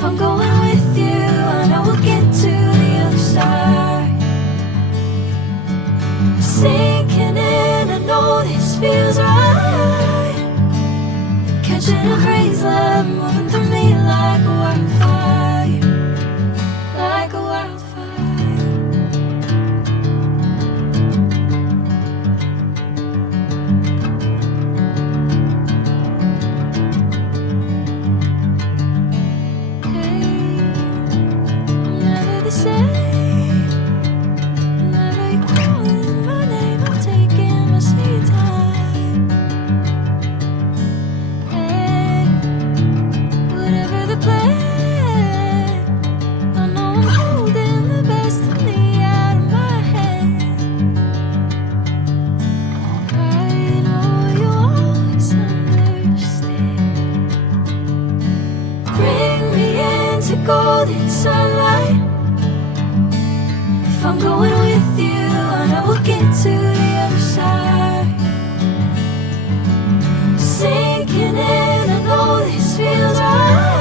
If I'm going with you, I know we'll get to the other side. Sinking in, I know this feels right. Catching a breeze, love moving through me like a wildfire, like a wildfire. Golden sunlight. If I'm going with you, I know we'll get to the other side. Sinking in, I know this feels right.